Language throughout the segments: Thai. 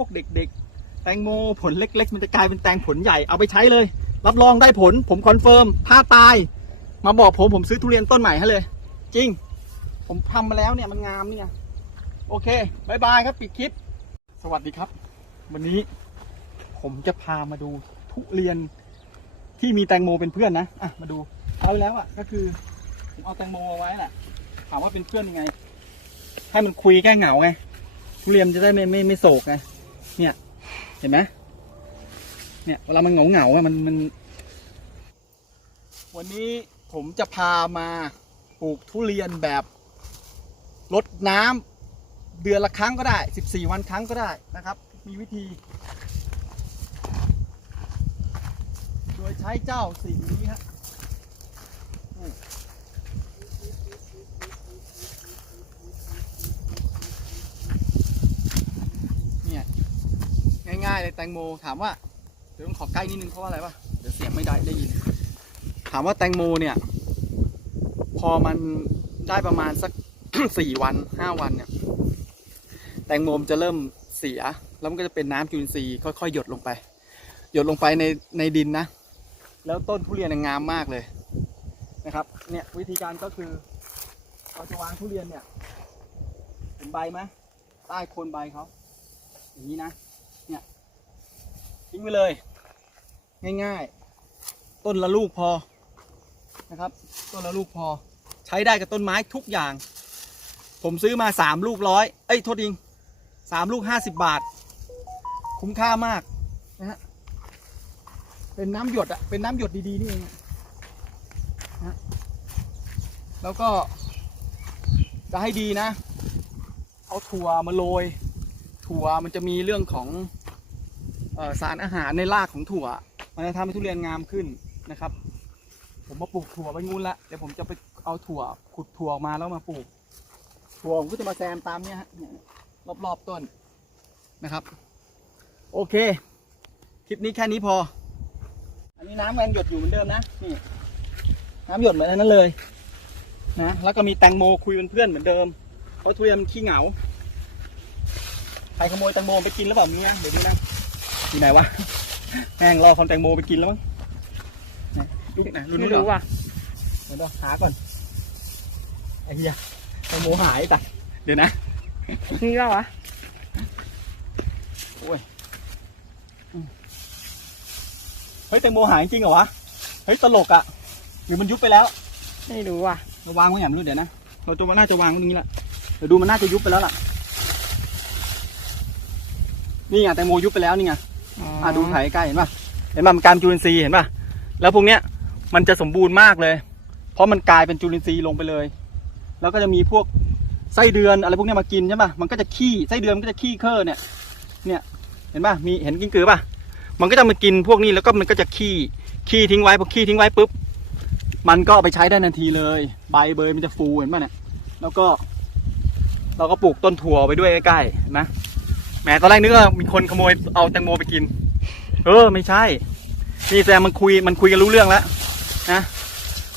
วกเด็กๆ แตงโมผลเล็ก ๆ มันจะกลายเป็นแตงผลใหญ่เอาไปใช้เลย รับรองได้ผลผมคอนเฟิร์มถ้าตาย มาบอกผมผมซื้อทุเรียนต้นใหม่ให้เลย จริง ผมทำมาแล้วเนี่ยมันงามเนี่ย โอเคบายบายครับปิดคลิป สวัสดีครับ วันนี้ผมจะพามาดูทุเรียนที่มีแตงโมเป็นเพื่อนนะอะมาดูเอาไปแล้วอะก็คือผมเอาแตงโมเอาไว้แหละถามว่าเป็นเพื่อนยังไง ให้มันคุยแก้เหงาไงทุเรียนจะได้ไม่ไม่ไม่โศกไง เนี่ยเห็นไหมเนี่ยเวลามันเหงาเหงาอะมันมัน วันนี้ผมจะพามาปลูกทุเรียนแบบลดน้ำเดือนละครั้งก็ได้ 14 วันครั้งก็ได้นะครับ มีวิธี โดยใช้เจ้าสิ่งนี้ฮะอืมเนี่ยง่ายๆเลย แตงโมถามว่าเดี๋ยวต้องขอใกล้นิดนึงเพราะว่าอะไรวะเดี๋ยวเสียงไม่ได้ได้ยิน ถามว่าแตงโมเนี่ย พอมันได้ประมาณสักสี่วันห้าวันเนี่ย แตงโมมจะเริ่มเสีย แล้วมันก็จะเป็นน้ำจุลินทรีย์ค่อยๆหยดลงไป หยดลงไปในในดินนะ แล้วต้นทุเรียนงามมากเลยนะครับ เนี่ยวิธีการก็คือเราจะวางทุเรียนเนี่ยเห็นใบไหมใต้โคนใบเขาอย่างนี้นะ ทิ้งไปเลย ง่ายๆ ต้นละลูกพอนะครับ ต้นละลูกพอ ใช้ได้กับต้นไม้ทุกอย่าง ผมซื้อมาสามลูกร้อยเอ้ยโทษดิงสามลูกห้าสิบบาท คุ้มค่ามากนะฮะเป็นน้ำหยดอะเป็นน้ำหยดดีๆนี่เองนะฮะแล้วก็จะให้ดีนะ เอาถั่วมาโรย ถั่วมันจะมีเรื่องของ สารอาหารในรากของถั่ว มันจะทำให้ทุเรียนงามขึ้นนะครับ ผมมาปลูกถั่วไว้งูนละเดี๋ยวผมจะไปเอาถั่วขุดถั่วออกมาแล้วมาปลูก ถั่วผมก็จะมาแซมตามเนี้ยฮะเนี่ยรอบๆต้นนะครับ โอเค คลิปนี้แค่นี้พอ อันนี้น้ำยังหยดอยู่เหมือนเดิมนะนี่น้ำหยดเหมือนนั้นเลยนะแล้วก็มีแตงโมคุยเป็นเพื่อนเหมือนเดิมเพราะทุเรียนขี้เหงาใครขโมยแตงโมไปกินหรือเปล่ามีนะเดี๋ยวดูนะ อยู่ไหนวะแม่งรอคนแตงโมไปกินแล้วมั้งไหนลูกไหนรุ่นไม่นู้นเหรรู้อว่ะเดี๋ยวเราหาก่อนไอ้เหี้ยแตงโมหายแต่เดี๋ยวนะนี่ก็วะโอ้ยอืมเฮ้ยแตงโมหายจริงเหรอวะเฮ้ยตลกอะหรือมันยุบไปแล้ว ไม่รู้ว่ะเราวางไว้อย่างไม่รู้เดี๋ยวนะเราจะว่าน่าจะวางตรงนี้แหละเดี๋ยวดูมันน่าจะยุบไปแล้วล่ะ นี่ไงแตงโมยุบไปแล้วนี่ไง อะดูถ่ายใกล้ๆเห็นป่ะเห็นป่ะมันกลายเป็นจุลินทรีย์เห็นป่ะแล้วพวกเนี้ยมันจะสมบูรณ์มากเลย เพราะมันกลายเป็นจุลินทรีย์ลงไปเลย แล้วก็จะมีพวกไส้เดือนอะไรพวกเนี้ยมากินใช่ป่ะมันก็จะขี้ไส้เดือนมันก็จะขี้เคอเนี่ย เนี่ยเห็นป่ะมีเห็นกิ้งกือป่ะมันก็จะมากินพวกนี้แล้วก็มันก็จะขี้ขี้ทิ้งไว้พอขี้ทิ้งไว้ปุ๊บมันก็เอาไปใช้ได้ทันทีเลย ใบเบยมันจะฟูเห็นป่ะเนี่ยแล้วก็ เราก็ปลูกต้นถั่วไปด้วยใกล้ๆเห็นไหม แหมตอนแรกนึกว่ามีคนขโมยเอาแตงโมไปกิน เออไม่ใช่ นี่แซมมันคุยมันคุยกันรู้เรื่องแล้วนะ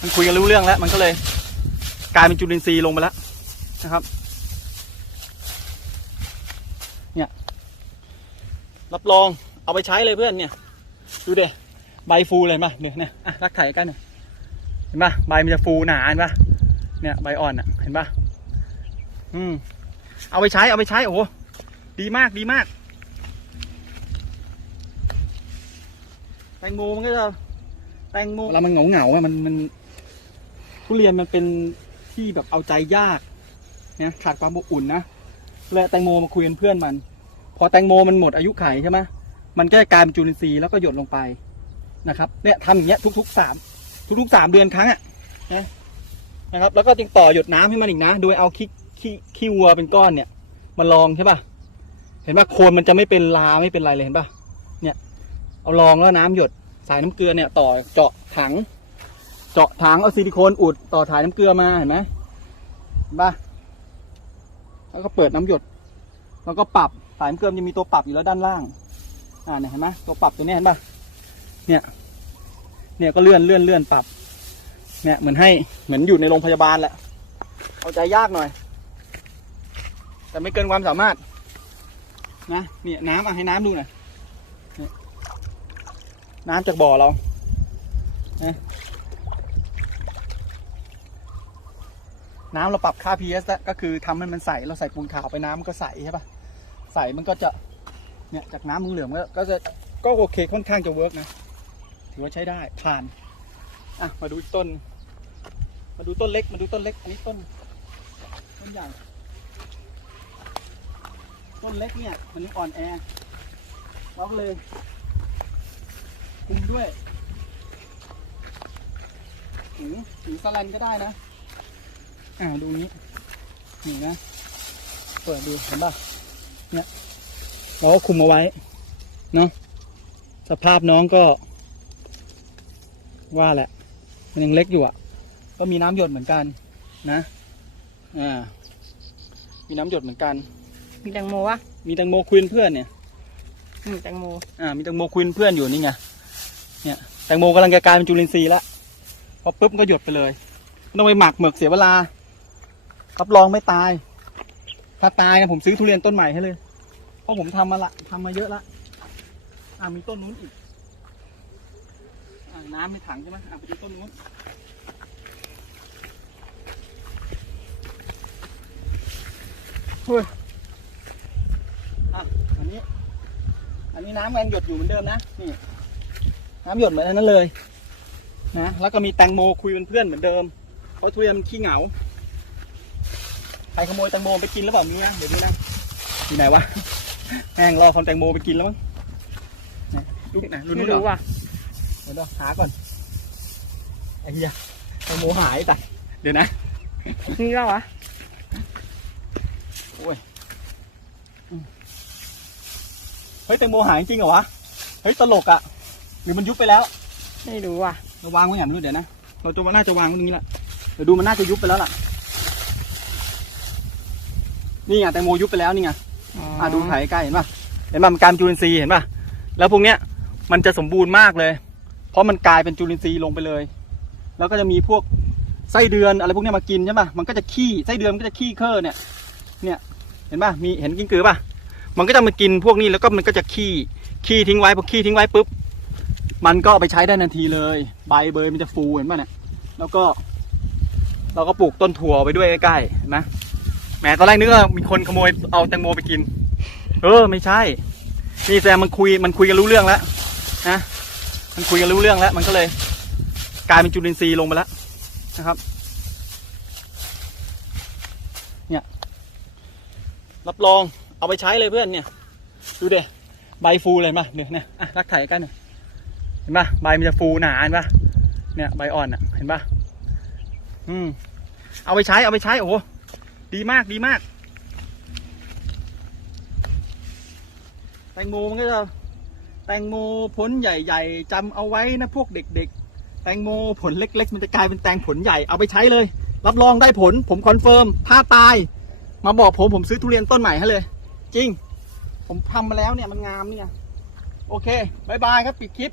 มันคุยกันรู้เรื่องแล้ว มันก็เลย กลายเป็นจุลินทรีย์ลงไปแล้วนะครับ เนี่ย รับรองเอาไปใช้เลยเพื่อนเนี่ย ดูเดใบฟูเลยเห็นป่ะเนี่ยเนี่ยอะรักไข่กันเนี่ยเห็นปะใบมันจะฟูหนาเห็นปะเนี่ยใบอ่อนอะ เห็นปะอืมเอาไปใช้เอาไปใช้โอ้ ดีมากดีมาก แตงโมมันก็จะแตงโมเวลามันเหงาเหงาอะมันมันทุเรียนมันเป็นที่แบบเอาใจยากเนี่ยขาดความอบอุ่นนะเลยแตงโมมาคุยเป็นเพื่อนมัน พอแตงโมมันหมดอายุไขใช่ไหมมันก็จะกลายเป็นจุลินทรีย์แล้วก็หยดลงไปนะครับเนี่ยทำอย่างเงี้ยทุกๆสามทุกๆสามเดือนครั้งอะนะนะครับ แล้วก็จึงต่อหยดน้ำให้มันอีกนะ โดยเอาขี้ขี้ขี้วัวเป็นก้อนเนี่ยมาลองใช่ป่ะ เห็นป่ะโคนมันจะไม่เป็นลาไม่เป็นไรเลยเห็นป่ะเนี่ยเอาลองแล้วน้ำหยดสายน้ำเกลือเนี่ย ต่อเจาะถัง เจาะถังเอาซิลิโคนอุดต่อถ่ายน้ำเกลือมาเห็นไหมเห็นป่ะแล้วก็เปิดน้ำหยด แล้วก็ปรับสายน้ำเกลือมันจะมีตัวปรับอยู่แล้วด้านล่าง อ่าเนี่ยเห็นไหมตัวปรับตัวนี้เห็นป่ะเนี่ย เนี่ยก็เลื่อนเลื่อนเลื่อนปรับ เนี่ยเหมือนให้เหมือนอยู่ในโรงพยาบาลแหละเอาใจยากหน่อย แต่ไม่เกินความสามารถ นะเนี่ยน้ำอะให้น้ำดูหน่อยน้ำจากบ่อเรานะน้ำเราปรับค่า pH ก็คือทำให้มันใส เราใส่ปูนขาวไปน้ำมันก็ใสใช่ปะใสมันก็จะ เนี่ยจากน้ำเหลืองก็ก็จะก็โอเคค่อนข้างจะเวิร์กนะ ถือว่าใช้ได้ผ่าน อะ มาดูต้น มาดูต้นเล็ก มาดูต้นเล็ก อันนี้ต้น ต้นใหญ่ ต้นเล็กเนี่ยมันยังอ่อนแอเราก็เลยคุมด้วยหูหูสลันก็ได้นะ อ่าดูนี้นี่นะ เปิดดูเห็นป่ะเนี่ยเราก็คุมเอาไว้เนาะสภาพน้องก็ ว่าแหละ มันยังเล็กอยู่อะ ก็มีน้ำหยดเหมือนกันนะ อ่า มีน้ำหยดเหมือนกัน มีแตงโมวะมีแตงโมควินเพื่อนเนี่ย อืมแตงโม อ่า มีแตงโมควินเพื่อนอยู่นี่ไง เนี่ย แตงโมกำลังจะกลายเป็นจุลินทรีย์ละพอปุ๊บมันก็หยดไปเลยไม่ต้องไปหมักเหมือกเสียเวลา รับรองไม่ตาย ถ้าตายนะผมซื้อทุเรียนต้นใหม่ให้เลย เพราะผมทำมาละทำมาเยอะละ อ่ามีต้นนู้นอีกอ่าน้ำในถังใช่ไหมอ่าไปดูต้นนู้น เฮ้ย อะ อันนี้ อั นนี้น้ำยังหยดอยู่เหมือนเดิมนะนี่น้ำหยดเหมือนอันนั้นเลยนะแล้วก็มีแตงโมคุยเป็นเพื่อนเหมือนเดิมเพราะทุเรียนมันขี้เหงาใครขโมยแตงโมไปกินแล้วเปล่ามีนะเดี๋ยวดูนะอยู่ไหนวะแม่งรอคนแตงโมไปกินแล้วมั้งไหนลูกไหนรุ่นไม่นู้นเหรรู้อว่ะเดี๋ยวเราหาก่อนไอ้เหี้ยแตงโมหายแต่เดี๋ยวนะนี่ก็วะ เฮ้ยแตงโมหายจริงเหรอวะ เฮ้ยตลกอะหรือมันยุบไปแล้ว ไม่รู้ว่ะ เราวางไว้อย่างนู้นเดี๋ยวนะ เราจะว่าน่าจะวางไว้ตรงนี้แหละเดี๋ยวดูมันน่าจะยุบไปแล้วล่ะ นี่ไงแตงโมยุบไปแล้วนี่ไง อะดูถ่ายใกล้ๆเห็นป่ะ เห็นป่ะมันกลายเป็นจุลินทรีย์เห็นป่ะ แล้วพวกเนี้ยมันจะสมบูรณ์มากเลย เพราะมันกลายเป็นจุลินทรีย์ลงไปเลย แล้วก็จะมีพวกไส้เดือนอะไรพวกเนี้ยมากินใช่ป่ะ มันก็จะขี้ไส้เดือนมันก็จะขี้เคอเนี่ย เนี่ย เห็นป่ะ มีเห็นกิ้งกือป่ะ มันก็จะมากินพวกนี้แล้วก็มันก็จะขี้ขี้ทิ้งไว้พอขี้ทิ้งไว้ปุ๊บมันก็ไปใช้ได้ทันทีเลย ใบเบยมันจะฟูเห็นป่ะเนี่ยแล้วก็ เราก็ปลูกต้นถั่วไปด้วยใกล้ๆนไหมแหมตอนแรกนึกว่ามีคนขโมยเอาแตงโมไปกิน เออไม่ใช่ นี่แซมมันคุยมันคุยกันรู้เรื่องแล้วนะมันคุยกันรู้เรื่องแล้ว มันก็เลย กลายเป็นจุลินทรีย์ลงไปแล้วนะครับ เนี่ย รับรอง เอาไปใช้เลยเพื่อนเนี่ย ดูเดใบฟูเลยมาเนี่ยเนี่ยอะรักถ่ายกันหน่อยเห็นปะใบมันจะฟูหนาเห็นปะเนี่ยใบอ่อนอะเห็นปะอืมเอาไปใช้เอาไปใช้โอ้ดีมากดีมาก แตงโมมันก็จะแตงโมผลใหญ่ๆจำเอาไว้นะพวกเด็ก ๆ แตงโมผลเล็ก ๆ มันจะกลายเป็นแตงผลใหญ่เอาไปใช้เลย รับรองได้ผลผมคอนเฟิร์มถ้าตาย มาบอกผมผมซื้อทุเรียนต้นใหม่ให้เลย จริง ผมทำมาแล้วเนี่ยมันงามเนี่ย โอเคบายบายครับ ปิดคลิป